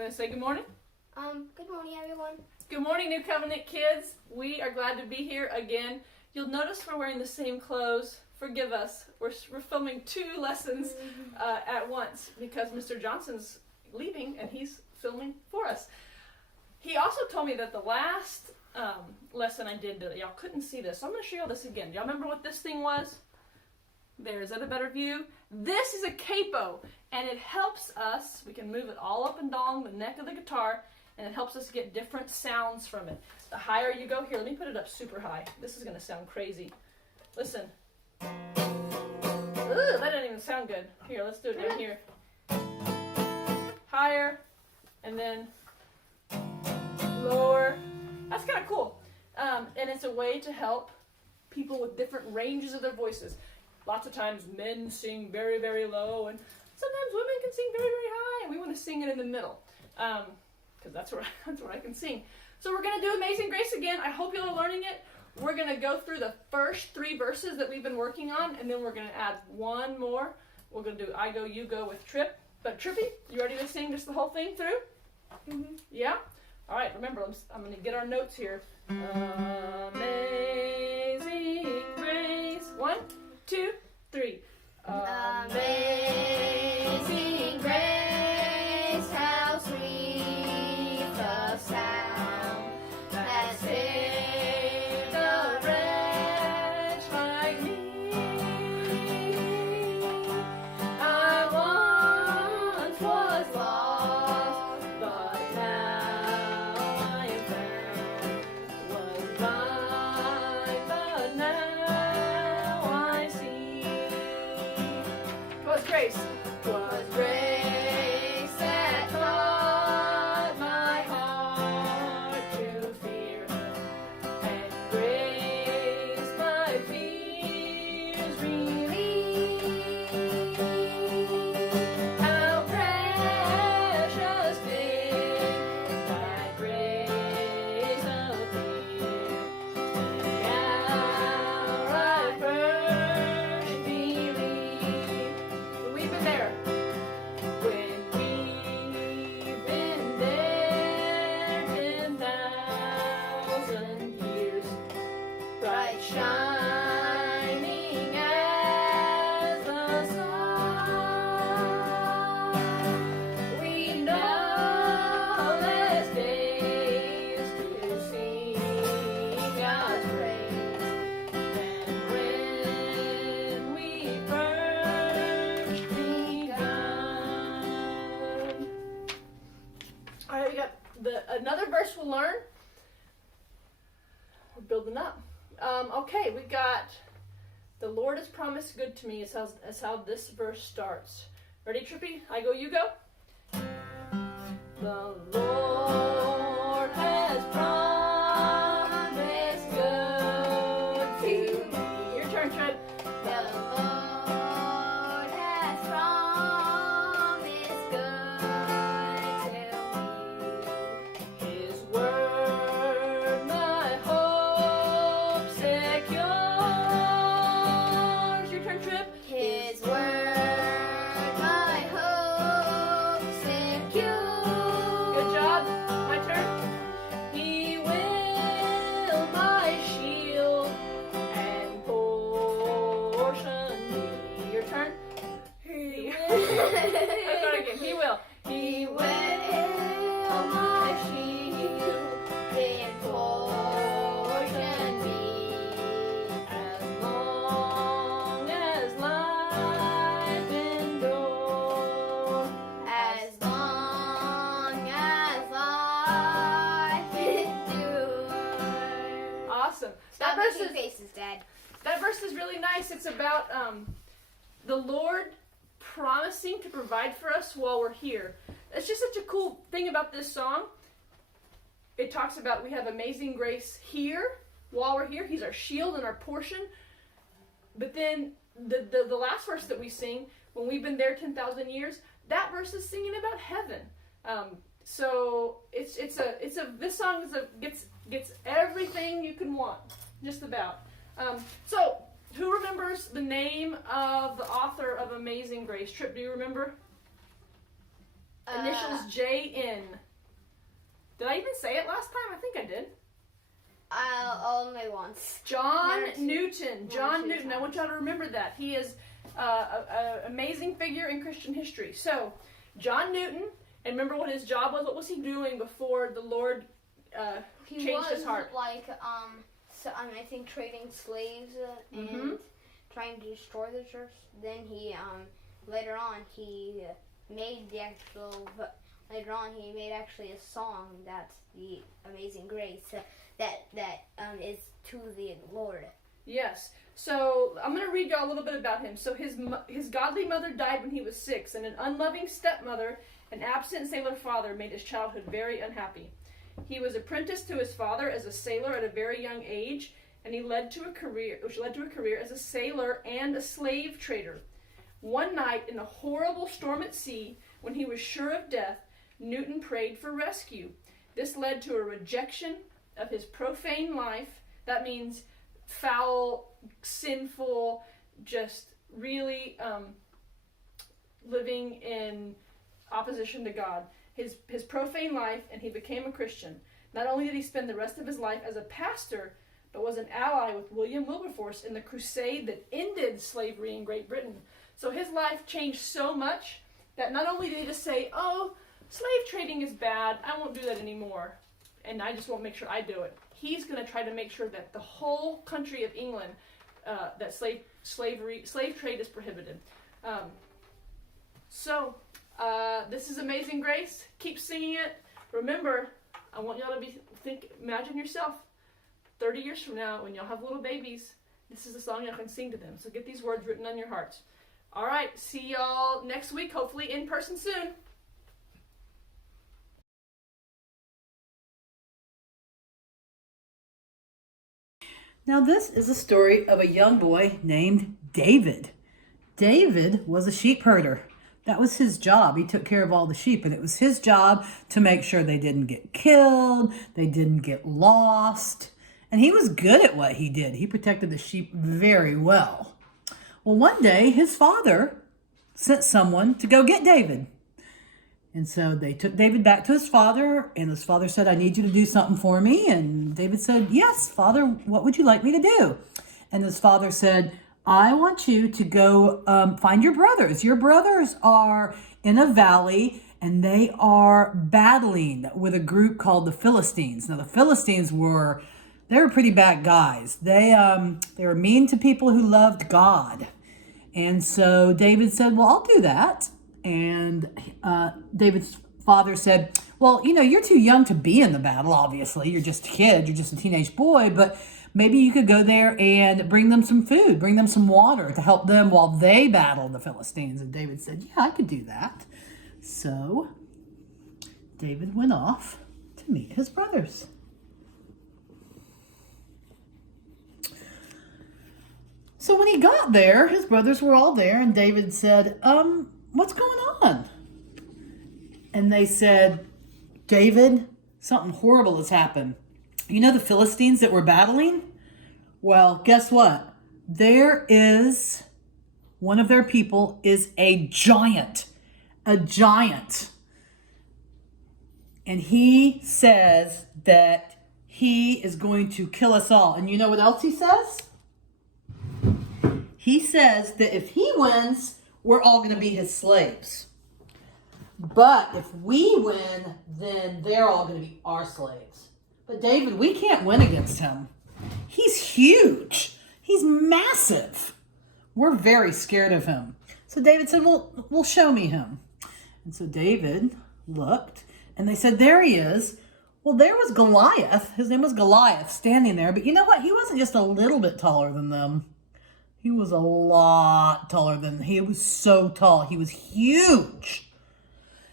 you want to say good morning? Good morning, everyone. Good morning, New Covenant kids. We are glad to be here again. You'll notice we're wearing the same clothes. Forgive us. We're filming 2 lessons at once because Mr. Johnson's leaving and he's filming for us. He also told me that the last lesson I did, y'all couldn't see this. So I'm going to show y'all this again. Y'all remember what this thing was? There, is that a better view? This is a capo, and it helps us, we can move it all up and down the neck of the guitar, and it helps us get different sounds from it. The higher you go, here, let me put it up super high. This is going to sound crazy. Listen. Ooh, that didn't even sound good. Here, let's do it down here. Higher, and then lower. That's kind of cool. And it's a way to help people with different ranges of their voices. Lots of times men sing very, very low, and sometimes women can sing very, very high, and we want to sing it in the middle, because that's where I can sing. So we're going to do Amazing Grace again. I hope you all are learning it. We're going to go through the first 3 verses that we've been working on, and then we're going to add one more. We're going to do I Go, You Go with Trip. But Trippy, you ready to sing just the whole thing through? Mm-hmm. Yeah? All right, remember, I'm going to get our notes here. Amazing Grace. 1, 2, 3. Amazing grace, how sweet the sound that saved a wretch like me. I once was lost, but now I am found. Was blind, but now I see. What's grace? Was grace that taught my heart to fear, and grace my fears relieved. How precious did that grace appear the hour I first believed. We've been there. When we've been there 10,000 years, bright shining as the sun, we numberless days to sing God's praise. And when we first begun. All right, we got another verse we'll learn. We're building up. Okay, we got the Lord has promised good to me. Is how this verse starts. Ready, Trippy? I go, you go. The Lord has promised good to me. Your turn, Trip. The Lord has promised good to me. His word my hope secures. Your turn, Trip. His word my hope secures. Good job. My turn. He will my shield and portion be. Your turn. He Let's start again. He will. He will my shield and portion be, as long as life endures. As long as life endures. Awesome. Stop making faces, Dad. That verse is really nice. It's about the Lord promising to provide for us while we're here. It's just such a cool thing about this song. It talks about we have amazing grace here while we're here. He's our shield and our portion. But then the last verse that we sing, when we've been there 10,000 years, that verse is singing about heaven. So this song gets everything you can want, just about. So who remembers the name of the author of Amazing Grace? Trip, do you remember? Initials J.N. Did I even say it last time? I think I did. Only once. John Newton. John Newton. I want y'all to remember that. He is an amazing figure in Christian history. So, John Newton, and remember what his job was? What was he doing before the Lord changed his heart? He was like, I think trading slaves and trying to destroy the church. Then he, later on, he made actually a song that's the Amazing Grace that is to the Lord. Yes. So I'm going to read y'all a little bit about him. So his godly mother died when he was 6, and an unloving stepmother, an absent sailor father, made his childhood very unhappy. He was apprenticed to his father as a sailor at a very young age, and he led to a career as a sailor and a slave trader. One night, in a horrible storm at sea, when he was sure of death, Newton prayed for rescue. This led to a rejection of his profane life. That means foul, sinful, just really living in opposition to God. His profane life, and he became a Christian. Not only did he spend the rest of his life as a pastor, but was an ally with William Wilberforce in the crusade that ended slavery in Great Britain. So his life changed so much that not only did he just say, oh, slave trading is bad, I won't do that anymore, and I just won't make sure I do it. He's going to try to make sure that the whole country of England, that slave trade is prohibited. This is Amazing Grace. Keep singing it. Remember, I want y'all to imagine yourself 30 years from now when y'all have little babies. This is a song y'all can sing to them. So get these words written on your hearts. All right, see y'all next week, hopefully in person soon. Now this is a story of a young boy named David. David was a sheep herder. That was his job. He took care of all the sheep, and it was his job to make sure they didn't get killed, they didn't get lost, and he was good at what he did. He protected the sheep very well. Well, one day his father sent someone to go get David. And so they took David back to his father, and his father said, I need you to do something for me. And David said, yes, Father, what would you like me to do? And his father said, I want you to go find your brothers. Your brothers are in a valley, and they are battling with a group called the Philistines. Now, the Philistines were pretty bad guys. They were mean to people who loved God. And so David said, well, I'll do that. And David's father said, well, you're too young to be in the battle, obviously. You're just a kid. You're just a teenage boy. But maybe you could go there and bring them some food, bring them some water to help them while they battle the Philistines. And David said, yeah, I could do that. So David went off to meet his brothers. So when he got there, his brothers were all there, and David said, what's going on? And they said, David, something horrible has happened. You know the Philistines that we're battling? Well, guess what? There is, one of their people is a giant. A giant. And he says that he is going to kill us all. And you know what else he says? He says that if he wins, we're all going to be his slaves. But if we win, then they're all going to be our slaves. But David, we can't win against him. He's huge. He's massive. We're very scared of him. So David said, well, show me him. And so David looked, and they said, there he is. Well, there was Goliath. His name was Goliath, standing there. But you know what? He wasn't just a little bit taller than them. He was a lot taller than them. He was so tall. He was huge.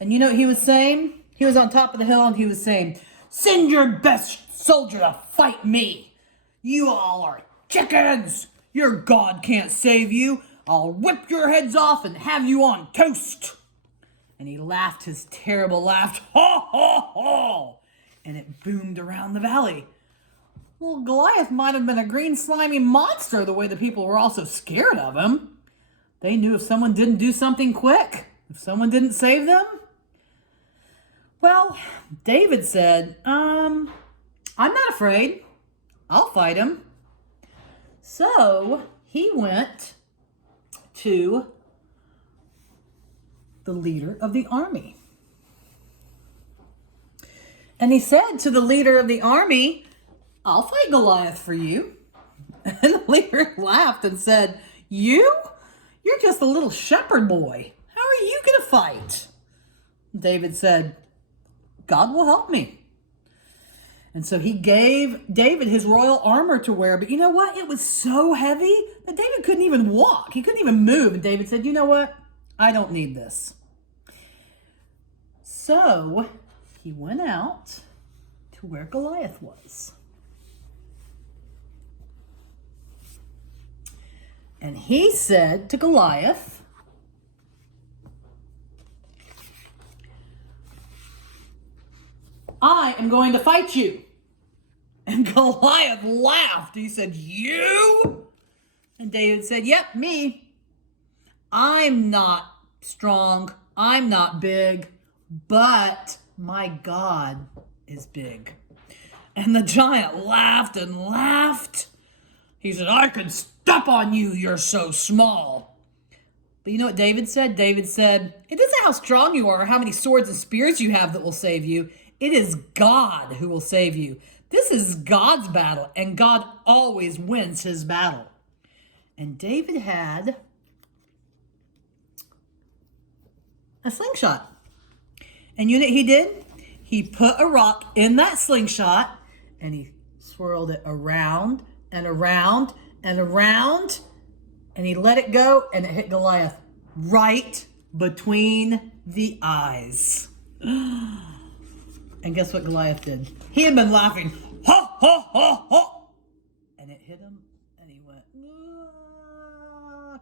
And you know what he was saying? He was on top of the hill, and he was saying, send your best soldier to fight me. You all are chickens. Your God can't save you. I'll whip your heads off and have you on toast. And he laughed his terrible laugh. Ha, ha, ha. And it boomed around the valley. Well, Goliath might have been a green slimy monster the way the people were all so scared of him. They knew if someone didn't do something quick, if someone didn't save them, Well, David said, I'm not afraid. I'll fight him. So he went to the leader of the army. And he said to the leader of the army, I'll fight Goliath for you. And the leader laughed and said, You? You're just a little shepherd boy. How are you going to fight? David said, God will help me. And so he gave David his royal armor to wear. But you know what? It was so heavy that David couldn't even walk. He couldn't even move. And David said, you know what? I don't need this. So he went out to where Goliath was. And he said to Goliath, I am going to fight you. And Goliath laughed. He said, You? And David said, Yep, me. I'm not strong. I'm not big. But my God is big. And the giant laughed and laughed. He said, I could step on you. You're so small. But you know what David said? David said, it isn't how strong you are or how many swords and spears you have that will save you. It is God who will save you. This is God's battle, and God always wins his battle. And David had a slingshot. And you know what he did? He put a rock in that slingshot, and he swirled it around and around and around, and he let it go, and it hit Goliath right between the eyes. And guess what Goliath did? He had been laughing, ha, ha, ha, ha. And it hit him, and he went,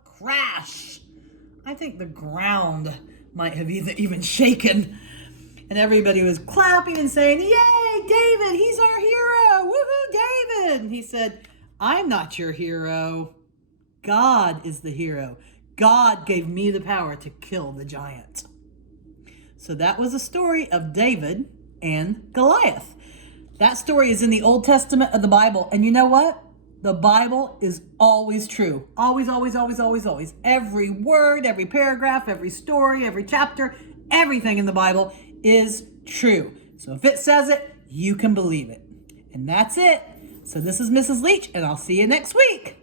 crash. I think the ground might have even shaken. And everybody was clapping and saying, yay, David, he's our hero. Woohoo, David. And he said, I'm not your hero. God is the hero. God gave me the power to kill the giant. So that was the story of David and Goliath. That story is in the Old Testament of the Bible. And you know what? The Bible is always true. Always, always, always, always, always. Every word, every paragraph, every story, every chapter, everything in the Bible is true. So if it says it, you can believe it. And that's it. So this is Mrs. Leach, and I'll see you next week.